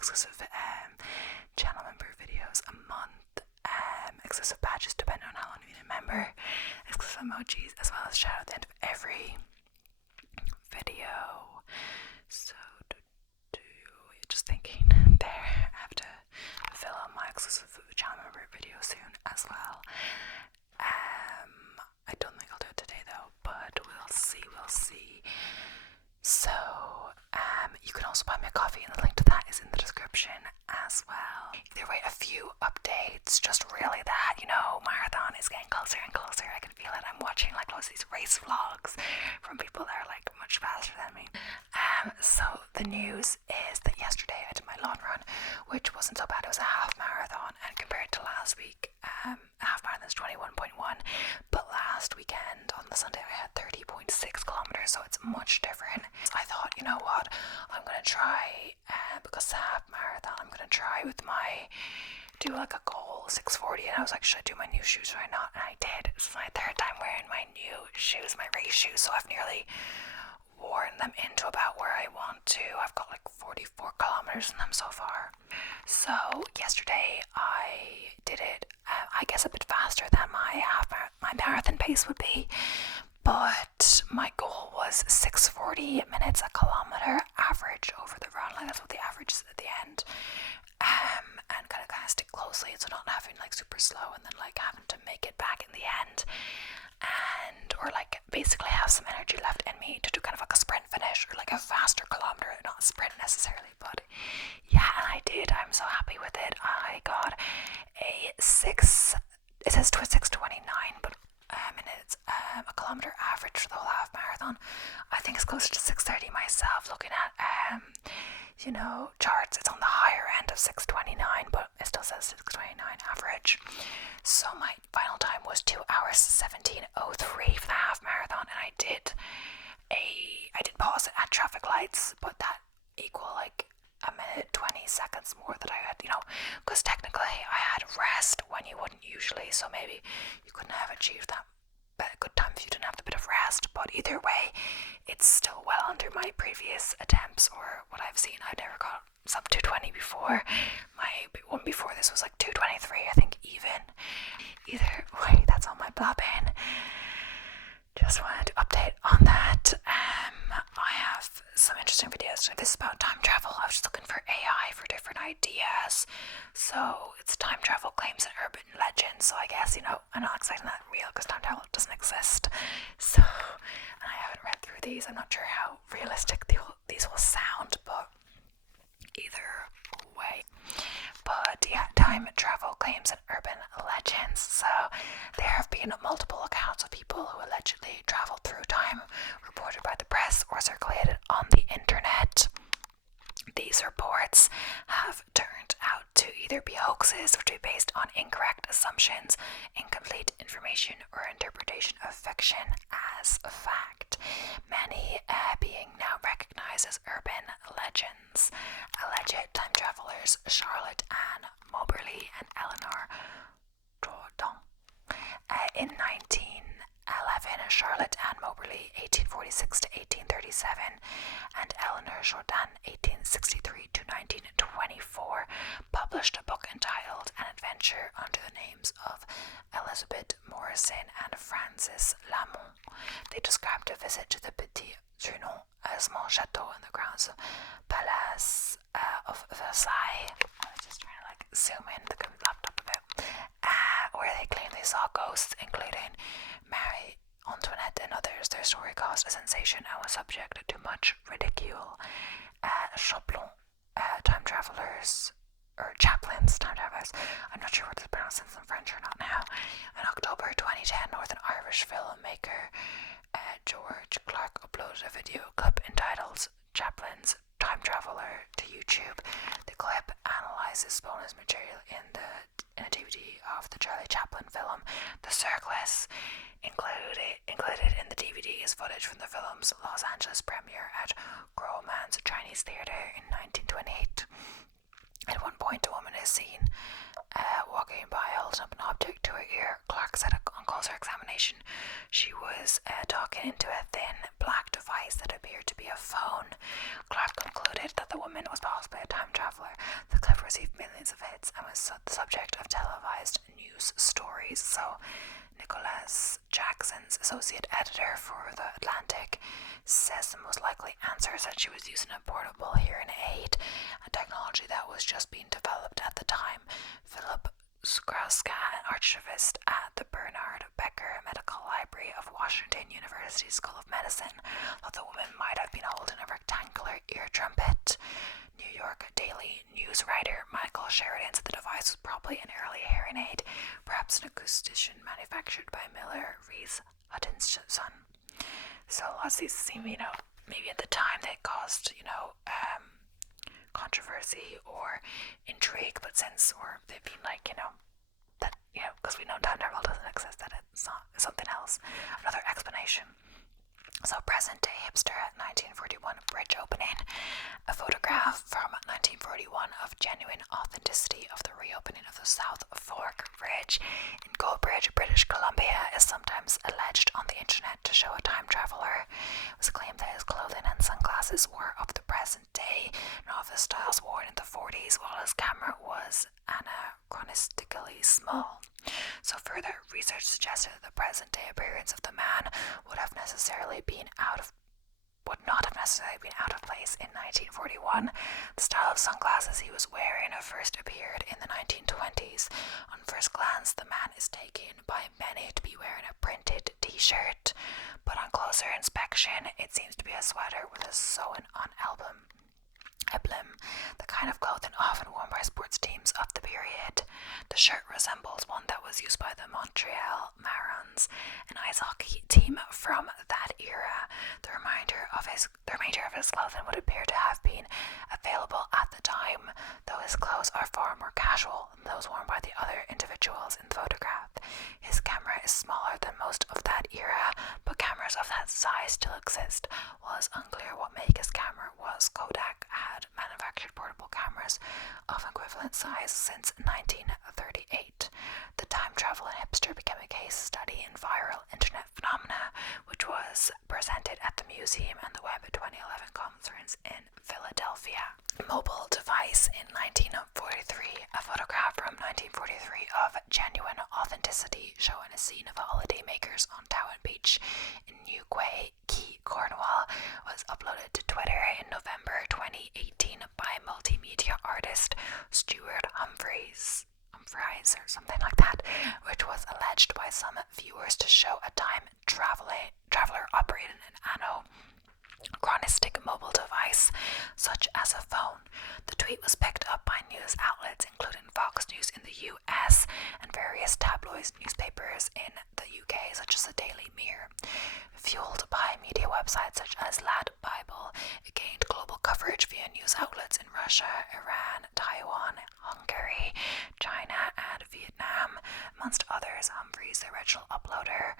exclusive channel member videos a month, exclusive badges depending on how long you've been a member, exclusive emojis, as well as shout out at the end of every video. So just thinking there, I have to film my exclusive channel member video soon as well. I don't think I'll do it today though, but we'll see. So you can also buy me a coffee, and the link to that is in the description as well. Either way, a few updates, just really that, marathon is getting closer and closer. I can feel it. I'm watching like loads of these race vlogs from people that are like much faster than me. So the news is that yesterday I did my lawn run, which wasn't so bad. It was a half marathon, and compared to last week, half marathon is 21.1, but last weekend on the Sunday I had 30.6 kilometers, so it's much different. So I thought, you know what, I'm gonna try, because it's a half marathon, I'm gonna try with do like a goal 6:40, and I was like, should I do my new shoes or not? And I did. It's my third time wearing my new shoes, my race shoes, so I've nearly worn them into about where I want to. I've got like 44 kilometers in them so far. So yesterday I did it, I guess a bit faster than my marathon pace would be, but my goal was 6:40 minutes a kilometer average over the run. Like that's what the average is at the end. And kind of stick closely, so not having like super slow and then like having to make it back in the end, or like basically have some energy left in me to do kind of like a sprint finish or like a faster kilometer, not a sprint necessarily, but yeah, and I did. I'm so happy with it. I got it says 6:29, but minutes a kilometer average for the whole half marathon. I think it's closer to 6:30 myself, looking at charts. It's on the higher end of 6:29, but it still says 6:29 average. So my final time was 2 hours 17:03 for the half marathon, and I did pause it at traffic lights, but that equal like a minute 20 seconds more that I had, because technically I had rest when you wouldn't usually, so maybe you couldn't have achieved that good time if you didn't have the bit of rest. But either way, it's still well under my previous attempts or what I've seen. I've never got sub 220 before. My one before this was like 223, I think, even. Either way, that's all my blabbing. Just wanted to update on that. I have some interesting videos. This is about time travel. I was just looking for AI for different ideas. So it's time travel claims and urban legends. So I guess, I'm not expecting that real because time travel doesn't exist. So, and I haven't read through these. I'm not sure how realistic these will sound, but either way. But yeah, time travel claims and urban legends. So there have been multiple accounts of people who allegedly traveled through time, reported by the press or circulated on the internet. These reports have turned out to either be hoaxes, which are based on incorrect assumptions, incomplete information, or interpretation of fiction as a fact, many being now recognized as urban legends. Alleged time travelers Charlotte Ann Moberly and Eleanor Jourdan. In 1911, Charlotte Ann Moberly, 1846 to 1837, and Eleanor Jourdan, 1863 to 1924, published a book entitled An Adventure under the names of Elizabeth Morrison and Francis Lamont. They described a visit to the Petit Trianon, a small chateau in the grounds of Palace of Versailles. I was just trying to zoom in the laptop a bit. Where they claim they saw ghosts, including Marie Antoinette and others. Their story caused a sensation and was subject to much ridicule. Chaplin, time travelers, or chaplains, time travelers, I'm not sure what to pronounce this in French or not now. In October 2010, Northern Irish filmmaker George Clark uploaded a video clip entitled Chaplin's Time Traveler to YouTube. The clip analyzes bonus material in a DVD of the Charlie Chaplin film The Circus. Included in the DVD is footage from the film's Los Angeles premiere at Grauman's Chinese Theatre in 1928. At one point, a woman is seen walking by holding up an object to her ear. Clark said on closer examination she was talking into a thin black device that appeared to be a phone. Clark concluded that the woman was possibly a time traveler, news writer Michael Sheridan said the device was probably an early hearing aid, perhaps an acoustician manufactured by Miller Rees Hutchinson. So lots of these seem, maybe at the time they caused, controversy or intrigue, but since, or they've been like, that, because we know time travel doesn't exist, that it's not something else, another explanation. So present day hipster at 1941 bridge opening, a photograph from 1941 of genuine authenticity of the reopening of the South Fork Bridge in Goldbridge, British Columbia, is sometimes alleged on the internet to show a time traveler. It was claimed that his clothing and sunglasses were of the present day, novice styles worn in the 40s, while his camera was anachronistically small. So further research suggested that the present day appearance of the man would not have necessarily been out of place in 1941. The style of sunglasses he was wearing first appeared in the 1920s. On first glance, the man is taken by many to be wearing a printed t-shirt, but on closer inspection, it seems to be a sweater with a sewn-on emblem, the kind of clothing often worn by sports teams of the period. The shirt resembles one that was used by the Montreal Marons, an ice hockey team from that era. The remainder of his clothing would appear to have been available at the time, though his clothes are far more casual than those worn by the other individuals in the photograph. His camera is smaller than most of that era, but cameras of that size still exist. While it's unclear what make his camera was, Kodak had manufactured portable cameras of equivalent size since 1938. The time travel hipster became a case study in viral internet phenomena, which was presented at the Museum and the Web 2011 conference in Philadelphia. Mobile device in 1943. A photograph from 1943 of genuine authenticity showing a scene of holidaymakers on Towan Beach in Newquay Key, Cornwall, was uploaded to Twitter in November 2018 by multimedia artist Stuart Humphreys or something like that, which was alleged by some viewers to show a time traveler operating an anachronistic mobile device, such as a phone. The tweet was picked up by news outlets including Fox News in the US and various tabloid newspapers in the UK, such as the Daily Mirror. Fueled by media websites such as Lad Bible, it gained global coverage via news outlets in Russia, Iran, Taiwan, Hungary, China, and Vietnam. Amongst others, Humphreys, the original uploader,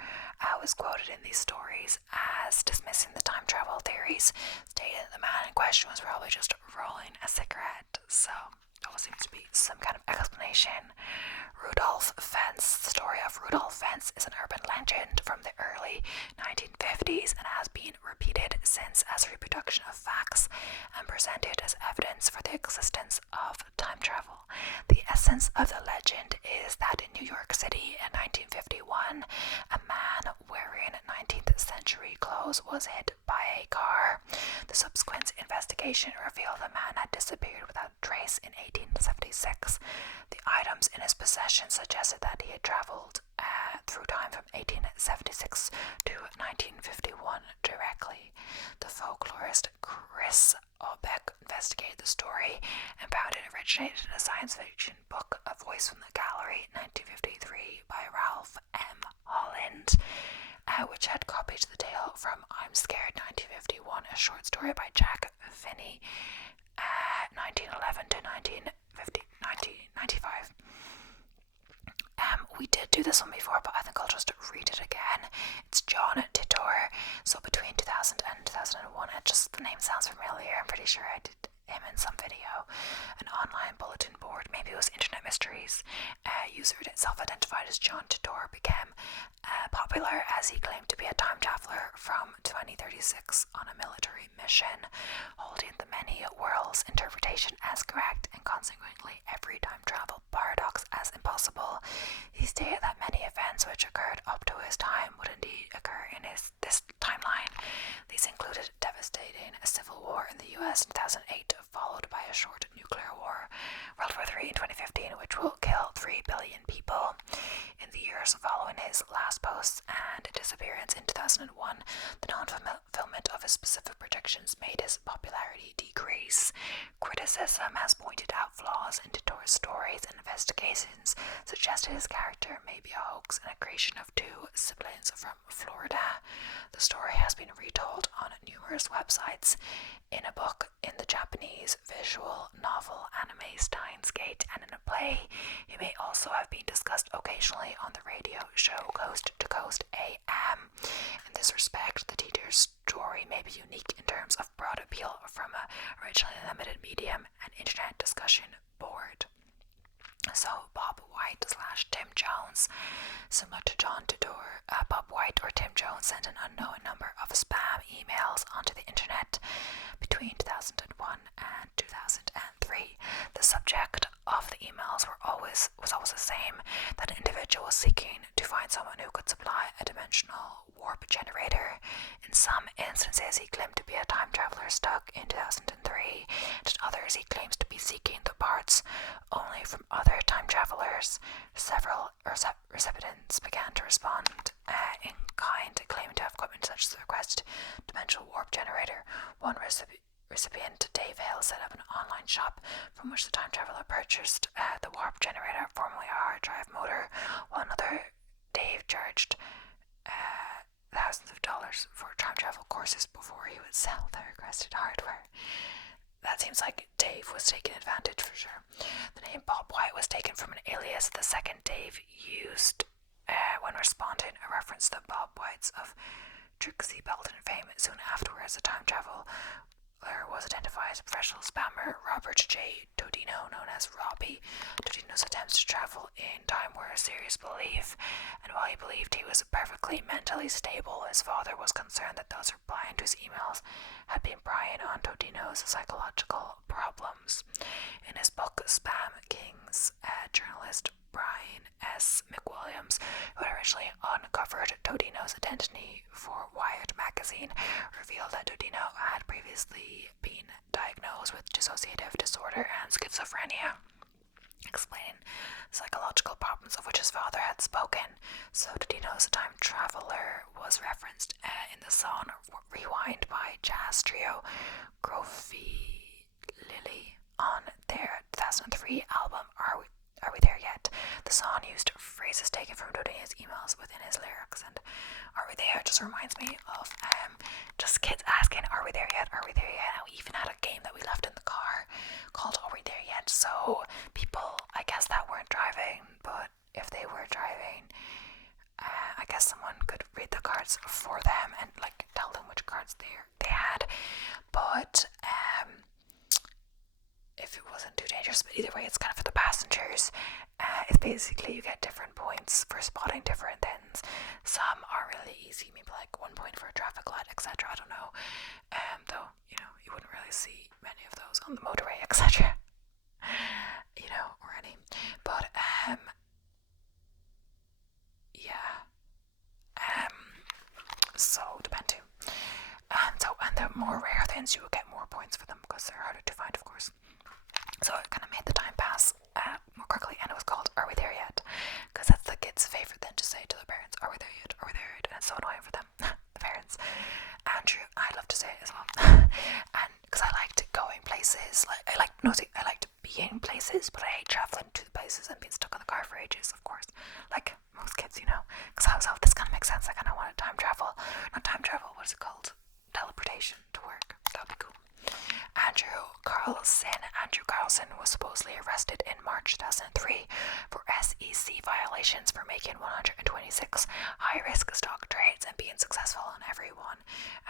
was quoted in these stories as dismissing the time travel theories, stating that the man in question was probably just rolling a cigarette. So, that seems to be some kind of explanation. Rudolph Fentz. The story of Rudolph Fentz is an urban legend from the early 1950s and has been repeated since as a reproduction of facts and presented as evidence for the existence of time travel. The essence of the legend is that in New York City in 1951, a man wearing 19th century clothes was hit by a car. The subsequent investigation revealed the man had disappeared without trace in 1876. The items in his possession suggested that he had traveled through time from 1876 to 1951 directly. The folklorist Chris Obeck investigated the story and found it originated in a science fiction book, A Voice from the Gallery, 1953, by Ralph M. Holland, which had copied the tale from I'm Scared, 1951, a short story by Jack Finney, 1911 to 1995. We did do this one before, but I think I'll just read it again. It's John Titor. So between 2000 and 2001, the name sounds familiar. I'm pretty sure I did him in some video. An online bulletin board, maybe it was Internet Mysteries. User self-identified as John Titor became popular as he claimed to be a time traveler from 2036 on a military mission, holding the many worlds interpretation as correct and consequently every time travel paradox as impossible. He stated that many events which occurred up to his time would indeed occur in this timeline. These included devastating civil war in the US in 2008, followed by a short nuclear war, World War III in 2015, which will kill 3 billion people. In the years following his last post and disappearance in 2001, the non-fulfillment of his specific predictions made his popularity decrease. Critics criticism has pointed out flaws in Titor's stories, and investigations suggested his character may be a hoax and a creation of two siblings from Florida. The story has been retold on numerous websites, in a book, in the Japanese visual novel anime Steins Gate, and in a play. He may also have been discussed occasionally on the radio show Coast to Coast AM. In this respect, the Titor story may be unique in terms of broad appeal from a originally limited medium and internet discussion board. So Bob White / Tim Jones, similar to John Titor, Bob White or Tim Jones sent an unknown number of spam emails onto the internet between 2001 and 2003. The subject of the emails was always the same: that an individual was seeking to find someone who could supply a dimensional warp generator. In some instances, he claimed to be a time traveler stuck in 2003. In others, he claims to be seeking the parts only from other time travelers. Several recipients began to respond in kind, claiming to have equipment such as the requested dimensional warp generator. One recipient, Dave Hale, set up an online shop from which the time traveler purchased the warp generator, formerly a hard drive motor, while another, Dave, charged thousands of dollars for time travel courses before he would sell the requested hardware. That seems like Dave was taking advantage for sure. The name Bob White was taken from an alias the second Dave used when responding, a reference to Bob White's of Trixie Belton fame. Soon afterwards, the time traveler was identified as professional spammer Robert J. Todino, known as Robbie. Todino's attempts to travel in time were a serious belief, and while he believed he was perfectly mentally stable, his father was concerned that those replying to his emails had been prying on Todino's psychological problems. In his book Spam Kings, journalist Brian S. McWilliams, who had originally uncovered Todino's identity for Wired magazine, revealed that Todino had previously been diagnosed with dissociative disorder and schizophrenia, explaining psychological problems of which his father had spoken. So Todino's time traveler was referenced in the song Rewind by jazz trio Groovy Lily on their 2003 album Are We There Yet? The song used phrases taken from Todino's emails within his lyrics, and Are We There just reminds me of just kids asking, Are we there yet? Are we there yet? And we even had a game that we left in the car called Are We There Yet? So people, I guess, that weren't driving, but if they were driving, I guess someone could read the cards for them and like tell them which cards they had. But if it wasn't too dangerous, but either way, it's kind of for the passengers. It's basically you get different points for spotting different things. Some are really easy, maybe like 1 point for a traffic light, etc. I don't know. Though, you know, you wouldn't really see many of those on the motorway, etc. You know, or any. But yeah. So depending. And the more rare things, you will get more points for them because they're harder to find, of course. So it kind of made the time pass more quickly, and it was called Are We There Yet? Because that's the kids' favorite thing to say to their parents. Are we there yet? Are we there yet? And it's so annoying for them, the parents. Andrew, I love to say it as well. And because I liked going places, I liked being places, but I hate traveling to the places and being stuck in the car for ages, of course. Like most kids, you know. Because I was like, this kind of makes sense. I kind of wanted time travel. Not time travel, what is it called? Teleportation to work. That would be cool. Andrew Carlson was supposedly arrested in March 2003 for SEC violations for making 126 high-risk stock trades and being successful on every one.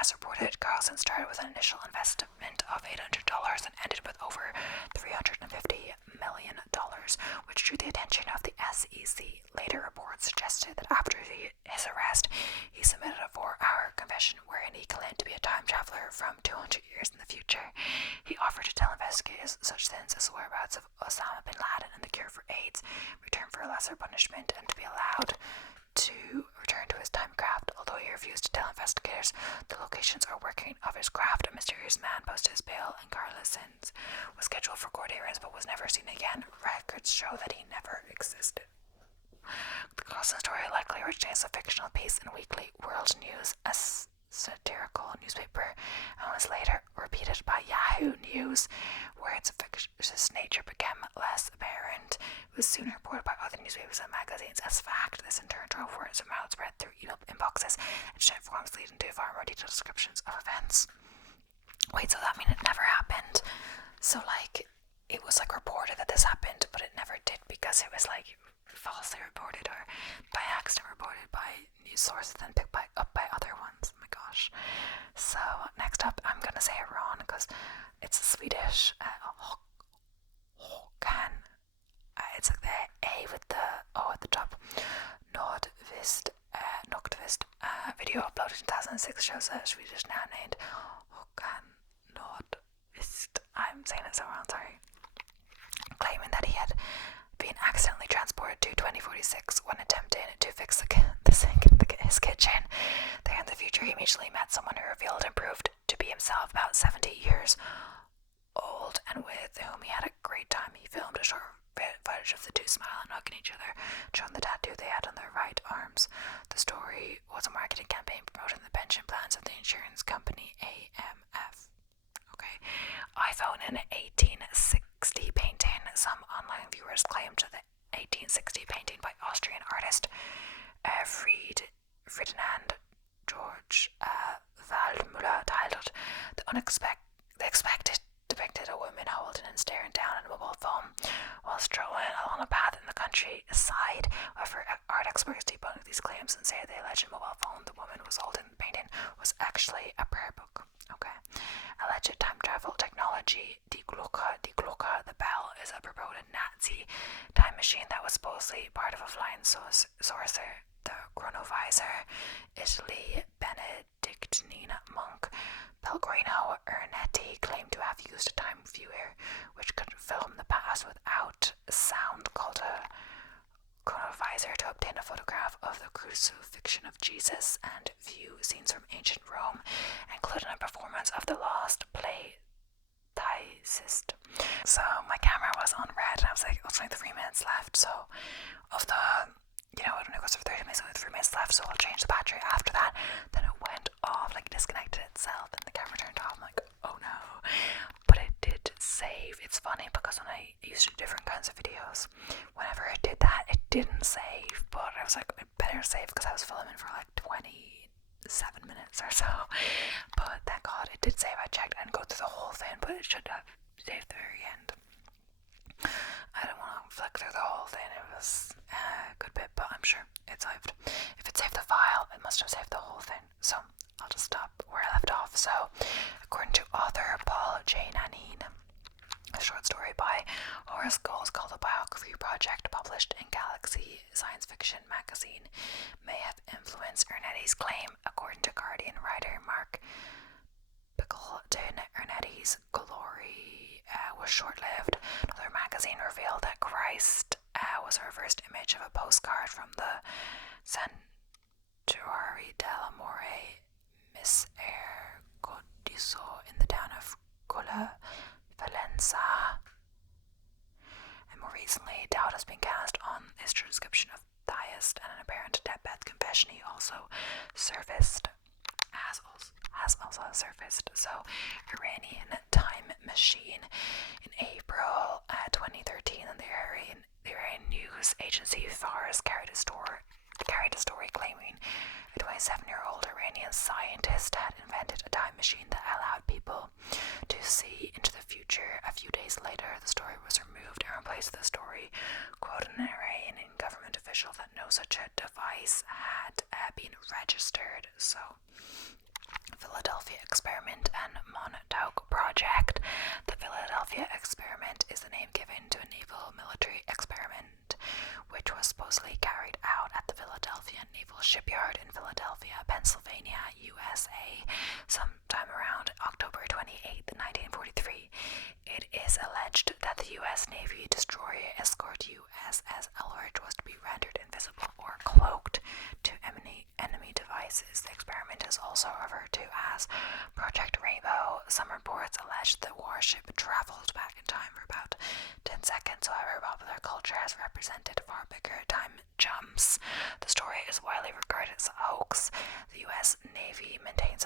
As reported, Carlson started with an initial investment of $800 and ended with over $350 million, which drew the attention of the SEC. Later reports suggested that after his arrest, he submitted a 4-hour confession wherein he claimed to be a time traveler from 200 years in the future. He offered to tell investigators such things as the whereabouts of Osama bin Laden and the cure for AIDS, return for a lesser punishment, and to be allowed to return to his time craft. Although he refused to tell investigators the locations or working of his craft, a mysterious man posted his bail, and Carlson was scheduled for court hearings but was never seen again. Records show that he never existed. The Carlson story likely originates a fictional piece in Weekly World News, as satirical newspaper and was later repeated by Yahoo News, where its fictitious nature became less apparent. It was soon reported by other newspapers and magazines as fact. This in turn drove words of mouth spread through email inboxes and shared forums, leading to far more detailed descriptions of events. Wait, so that means it never happened? So like, it was like reported that this happened, but it never did because it was like falsely reported or by accident reported by news sources, then picked up by other ones. Oh my gosh. So next up, I'm gonna say it wrong because it's Swedish. Håkan. It's like the A with the O at the top. Nordvist. Video uploaded in 2006 shows a Swedish man named Håkan Nordvist. I'm saying it so wrong, sorry. Claiming that he had been accidentally transported to 2046 when attempting to fix the sink in his kitchen. There in the future, he immediately met someone who revealed and proved to be himself, about 70 years old, and with whom he had a great time. He filmed a short footage of the two smiling and hugging each other, showing the tattoo they had on their right arms. The story was a marketing campaign promoting the pension plans of the insurance company AMF. Okay. iPhone in 1860 painting. Some online viewers claimed the 1860 painting by Austrian artist Ferdinand George Waldmüller, titled The Expected, depicted a woman holding and staring down at a mobile phone while strolling along a path in the countryside. However, art experts debunk these claims and say the alleged mobile phone the woman was holding in the painting was actually a prayer book. Okay. Alleged time travel technology. Die Glocke, the bell, is a purported Nazi time machine that was supposedly part of a flying saucer. The chronovisor. Italy, Benedictine monk Pellegrino Ernetti claimed to have used a time viewer which could film the past without sound, called a chronovisor, to obtain a photograph of the crucifixion of Jesus and view scenes from ancient Rome, including a performance of the lost play Theist. So my camera was on red and I was like, it's only 3 minutes left, so of the, it only goes for 30 minutes, only 3 minutes left, so I'll change the battery after that. Then it went off, like disconnected itself, and the camera turned off. I'm like, oh no. But it did save. It's funny because when I used to do different kinds of videos, whenever I did that, it didn't save, but I was like, I better save because I was filming for like 27 minutes or so. But thank God it did save. I checked. I didn't go through the whole thing, but it should have saved the very end. I don't want to flick through the whole thing. It was a good bit, but I'm sure it saved. If it saved the file, it must have saved the whole thing. So I'll just stop where I left off. So, according to author Paul J. Nanine, a short story by Horace Gold called The Biography Project, published in Galaxy Science Fiction magazine, may have influenced Ernetti's claim. According to Guardian writer Mark Pickleton, Ernetti's glory was short-lived. Another magazine revealed that Christ was a reversed image of a postcard from the Santuario dell'Amore Misericordiso in the town of Colla Valenza. And more recently, doubt has been cast on his description of Theist, and an apparent deathbed confession he also has also surfaced. So, Iranian time machine. In April 2013, and the Iranian news agency Fars carried a story claiming a 27-year-old Iranian scientist had invented a time machine that allowed people to see into the future. A few days later, the story was removed and replaced with a story quoting an Iranian government official that no such a device had been registered. So, Philadelphia Experiment and Montauk Project. The Philadelphia Experiment is the name given to a naval military experiment which was supposedly carried out at the Philadelphia Naval Shipyard in Philadelphia, Pennsylvania, USA, sometime around October 28, 1943. It is alleged that the U.S. Navy destroyer escort USS Eldridge was to be rendered invisible or cloaked to enemy devices. The experiment is also referred to as Project Rainbow. Some reports allege the warship traveled back in time for about 10 seconds. However, popular culture has represented far bigger time jumps. The story is widely regarded as a hoax. The U.S. Navy maintains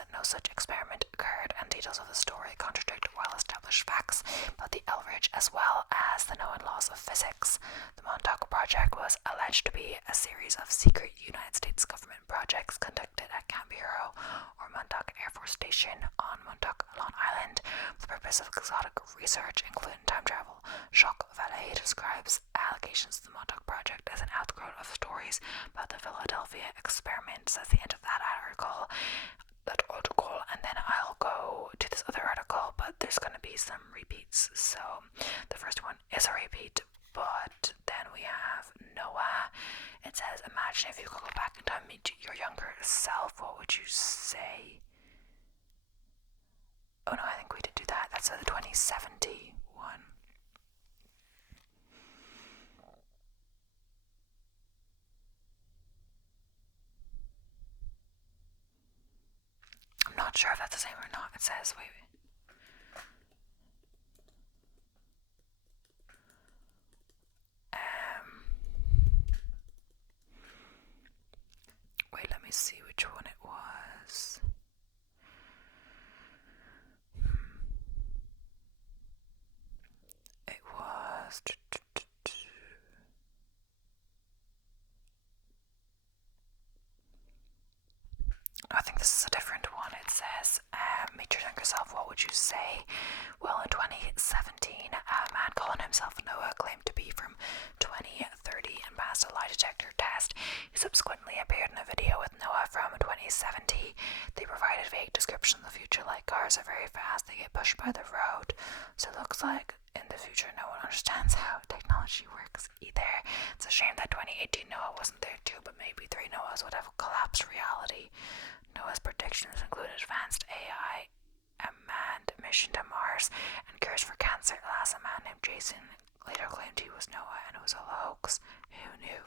language, as well as the known laws of physics. The Montauk Project was alleged to be a series of secret United States government projects conducted at Camp Hero or Montauk Air Force Station on Montauk, Long Island, for the purpose of exotic research, including time travel. Jacques Vallée describes allegations of the Montauk Project as an outgrowth of stories about the Philadelphia experiment. That's the end of that article. And then I'll go to this other article, but there's going to be some repeats. So the first one is a repeat, but then we have Noah. It says, imagine if you could go back in time and meet your younger self, what would you say? Oh no, I think we did do that. That's the 2070 one. I'm not sure if that's the same or not. It says, wait. Wait, let me see which one it was. It was... I think this is a different one. It says, meet your younger self, what would you say? Well, in 2017, a man calling himself Noah claimed to be from 2030 and passed a lie detector test. He subsequently appeared in a video with Noah from 2070. They provided vague descriptions of the future, like cars are very fast, they get pushed by the road. So it looks like in the future no one understands how technology works either. It's a shame that 2018 Noah wasn't there too, but maybe 3 Noahs would have collapsed reality. Noah's predictions included advanced AI, a manned mission to Mars, and cures for cancer. Last, a man named Jason later claimed he was Noah and it was all a hoax. Who knew?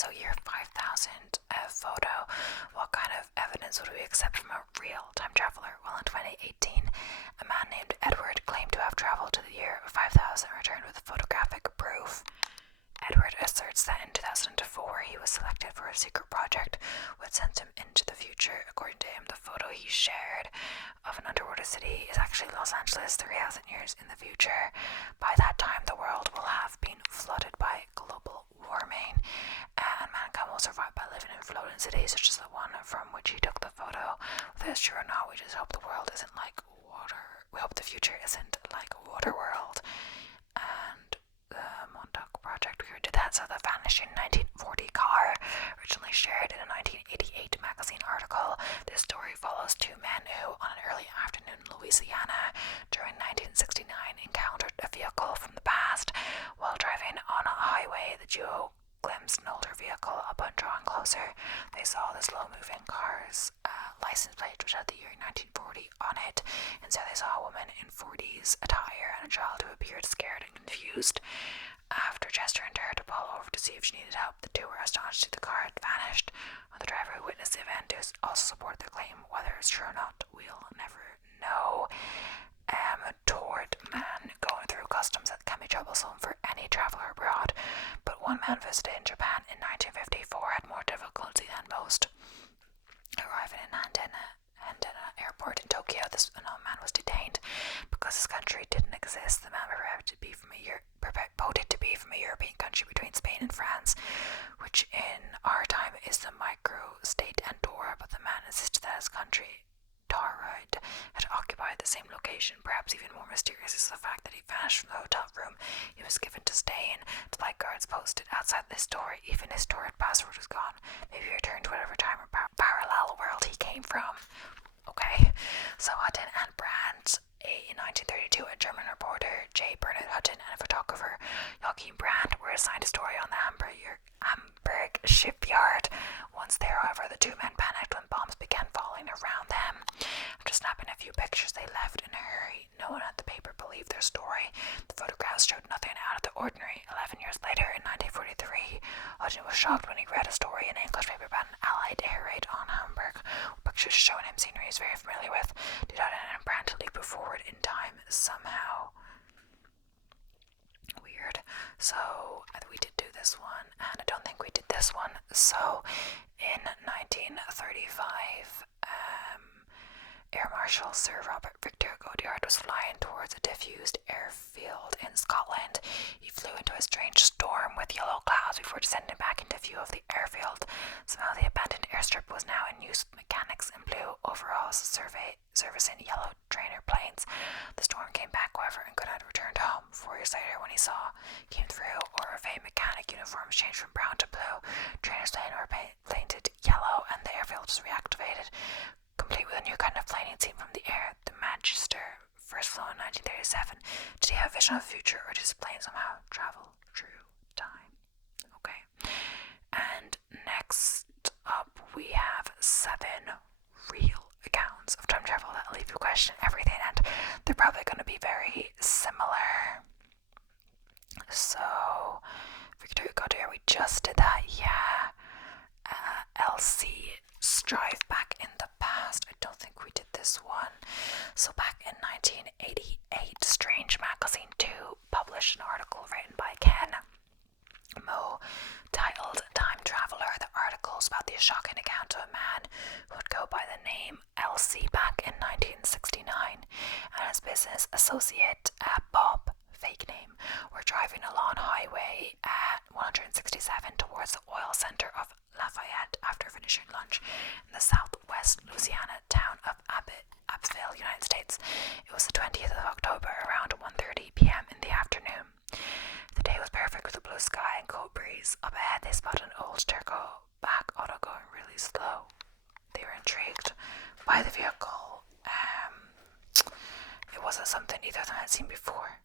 So year 5000, a photo. What kind of evidence would we accept from a real time traveler? Well, in 2018, a man named Edward claimed to have traveled to the year 5000 and returned with photographic proof. Edward asserts that in 2004 he was selected for a secret project which sent him into the future. According to him, the photo he shared of an underwater city is actually Los Angeles 3,000 years in the future. By that time, the world will have been flooded by global warming, and mankind will survive by living in floating cities such as the one from which he took the photo. Whether it's true or not, we just hope the world isn't like water. We hope the future isn't like Waterworld. And the Montauk Project, we did that. So the vanishing 1940 car, originally shared in a 1988 magazine article. This story follows 2 men who, on an early afternoon in Louisiana during 1969, encountered a vehicle from the past. While driving on a highway, the duo glimpsed an older vehicle. Upon drawing closer, they saw the slow-moving car's license plate, which had the year 1940 on it, and so they saw a woman in 40s attire and a child who appeared scared and confused. After gesturing to her to pull over to see if she needed help, the 2 were astonished to see the car had vanished. The driver who witnessed the event also supported the claim. Whether it's true or not, we'll never know. Toward man going through customs that can be troublesome for any traveller abroad, but one man visited in Japan in 1954 had more difficulty than most. Arriving in Handena Airport in Tokyo, this man was detained because his country didn't exist. The man purported to be from a European country between Spain and France, which in our time is the micro-state Andorra, but the man insisted that his country, Tauride, had occupied the same location. Perhaps even more mysterious is the fact that he vanished from the hotel room he was given to stay in. The lifeguards posted outside this door. Even his stored password was gone. Maybe he returned to whatever time or parallel world he came from. Okay, so Hutton and Brandt. In 1932, a German reporter, J. Bernard Hutton, and a photographer, Joachim Brandt, were assigned a story on the Hamburg shipyard. Once there, however, the 2 men panicked when bombs began falling around them. After snapping a few pictures, they left in a hurry. No one at the paper believed their story. The photographs showed nothing out of the ordinary. 11 years later, in 1943, Hutton was shocked when he read a story in an English paper about an Allied air raid on Hamburg. Pictures showing him scenery he's very familiar with. Did Hutton and Brandt leap forward in time somehow? Weird. So we did do this one, and I don't think we did this one. So in 1935, Air Marshal Sir Robert Victor Goddard was flying towards a disused airfield in Scotland. He flew into a strange storm with yellow clouds before descending back into view of the airfield. Somehow the abandoned airstrip was now in use with mechanics in blue overalls servicing yellow trainer planes. The storm came back, however, and Goddard returned home. 4 years later, when he came through, RFA mechanic uniforms changed from brown to blue. Trainers' plane were painted yellow, and the airfield was reactivated, complete with a new kind of planing seen from the air. The Manchester first flew in 1937. Did he have a vision of the future, or did his plane somehow travel through time? Okay. And next up, we have 7 real accounts of time travel that leave you questioning everything, and they're probably going to be very similar. So, Victor Goddard, we just did that, yeah. Elsie Strive back in the past. I don't think we did this one. So back in 1988, Strange Magazine 2 published an article written by Ken Moe titled Time Traveler. The article is about the shocking account of a man who would go by the name Elsie back in 1969, and his business associate Bob, fake name, were driving along highway at 167 towards the oil center of Lafayette after finishing lunch in the southwest Louisiana town of Abbeville, United States. It was the 20th of October, around 1:30 p.m. in the afternoon. The day was perfect with a blue sky and cold breeze. Up ahead, they spotted an old Turco back auto going really slow. They were intrigued by the vehicle. It wasn't something either of them had seen before.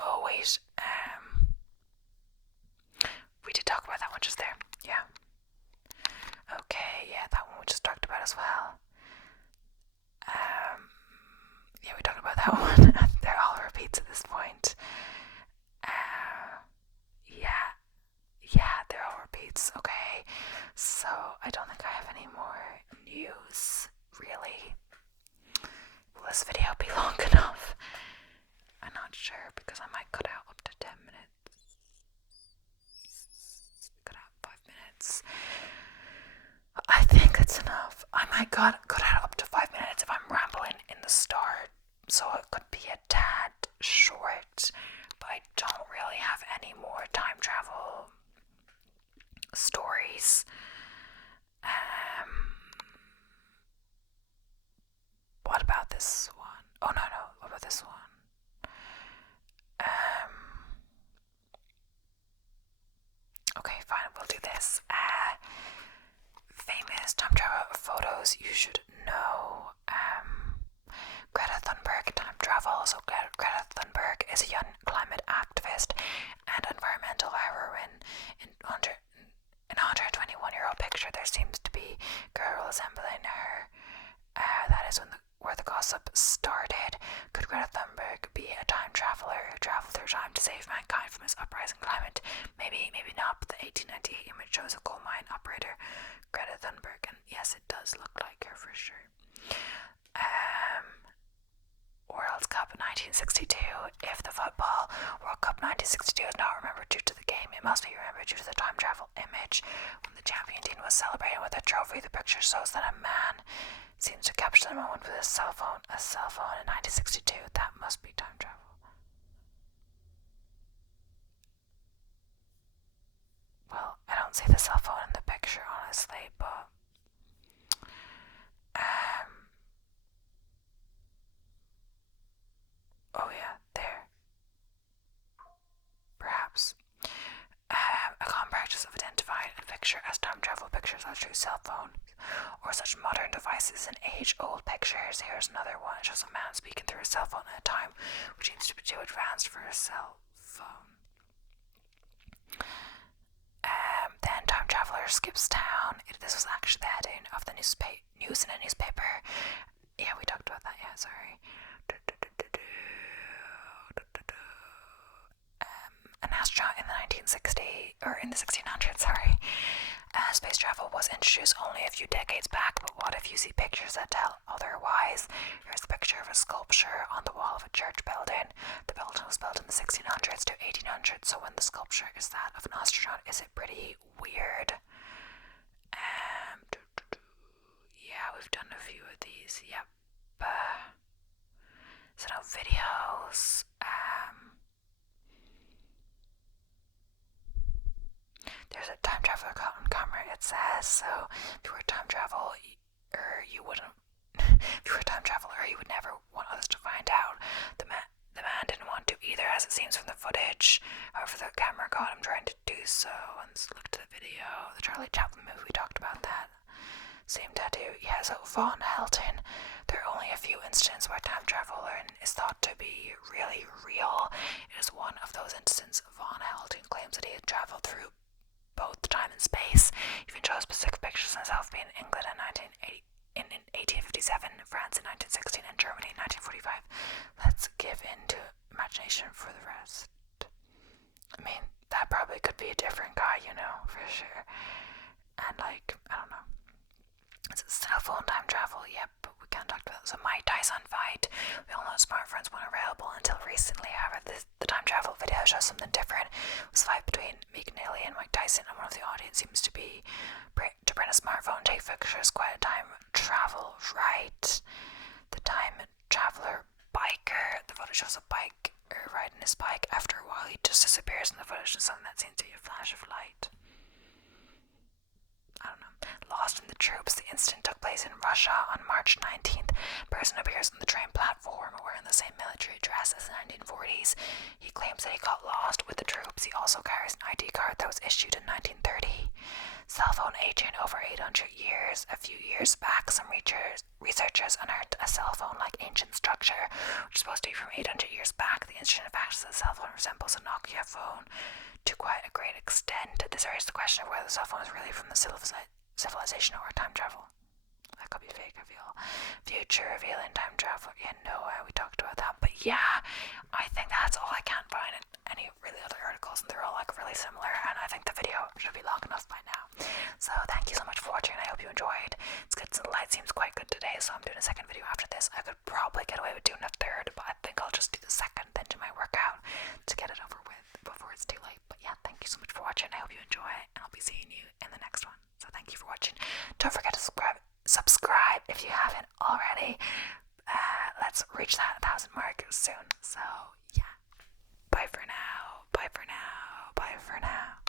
Oh wait, we did talk about that one just there. Yeah. Okay, yeah, that one we just talked about as well. Yeah, we talked about that one. They're all repeats at this point. Yeah, they're all repeats. Okay, so I don't think I have any more news, really. Will this video be long enough? I'm not sure, because I might cut out up to 10 minutes. Cut out 5 minutes. I think that's enough. I might cut out up to 5 minutes if I'm rambling in the start, so it could be a tad short, but I don't really have any more time travel stories. What about this one? Oh no, what about this one? Okay, fine, we'll do this. Famous time travel photos you should know. Greta Thunberg time travel. So Greta Thunberg is a young climate activist and environmental heroine. In a 121-year-old picture, there seems to be a girl resembling her. That is where the gossip started. Could Greta Thunberg be a time traveler who traveled through time to save mankind from its uprising climate? Maybe, maybe not, but the 1898 image shows a coal mine operator, Greta Thunberg, and yes, it does look like her for sure. World Cup 1962. If the Football World Cup 1962 is not remembered due to the game, it must be remembered due to the time travel image. When the champion team was celebrating with a trophy, the picture shows that a man seems to capture the moment with a cell phone in 1962. That must be time travel. Well, I don't see the cell phone in the picture, honestly, but oh yeah, there. Perhaps. A common practice of identifying a picture as time travel pictures are through cell phone or such modern devices in age-old pictures. Here's another one. It shows a man speaking through a cell phone at a time which seems to be too advanced for a cell phone. Then Time Traveler skips town. This was actually the heading of the news in a newspaper. Yeah, we talked about that. Yeah, sorry. An astronaut in the 1600s, sorry. Space travel was introduced only a few decades back, but what if you see pictures that tell otherwise? Here's a picture of a sculpture on the wall of a church building. The building was built in the 1600s to 1800s, so when the sculpture is that of an astronaut, is it pretty weird? we've done a few of these. Yep. So now videos. There's a time traveler caught on camera, it says. So if you were a time traveler, you wouldn't. If you were a time traveler, you would never want others to find out. The man didn't want to either, as it seems from the footage. However, the camera caught him trying to do so. And let's look to the video. The Charlie Chaplin movie, we talked about that. Same tattoo. Yeah, so Von Helton. There are only a few instances where time travel is thought to be really real. It is one of those instances. Von Helton claims that he had traveled through both time and space. He even shows specific pictures of himself being in England in 1857, France in 1916, and Germany in 1945. Let's give in to imagination for the rest. I mean, that probably could be a different guy, for sure. And I don't know. It's a cell phone time travel, yep, but we can't talk about that. So Mike Tyson fight. We all know smartphones weren't available until recently. However, the time travel video shows something different. It was a fight between Meek Neely and Mike Tyson, and one of the audience seems to be to bring a smartphone, take pictures. Quite a time travel, right? The time traveler biker. The photo shows a biker riding his bike. After a while, he just disappears in the footage, and something that seems to be a flash of light. I don't know. Lost in the troops. The incident took place in Russia on March 19th. A person appears on the train platform wearing the same military dress as the 1940s. He claims that he got lost with the troops. He also carries an ID card that was issued in 1930. Cell phone aging over 800 years. A few years back, some researchers unearthed a cell phone-like ancient structure, which is supposed to be from 800 years back. The instrument of access to the cell phone resembles a Nokia phone to quite a great extent. This raises the question of whether the cell phone is really from the civilization or time travel. That could be fake, I feel. Future revealing time travel. Yeah, no, we talked about that. But yeah, I think that's all. I can't find any really other articles, and they're all really similar, and I think the video should be long enough by now. So thank you so much for watching, and I hope you enjoyed. It's good, so the light seems quite good today, so I'm doing a second video after this. I could probably get away with doing a third, but I think I'll just do the second, then do my workout to get it over with before it's too late. But yeah, thank you so much for watching. I hope you enjoy, and I'll be seeing you in the next one. So thank you for watching. Don't forget to subscribe if you haven't already. Let's reach that 1,000 mark soon. So yeah, bye for now. Bye for now. Bye for now.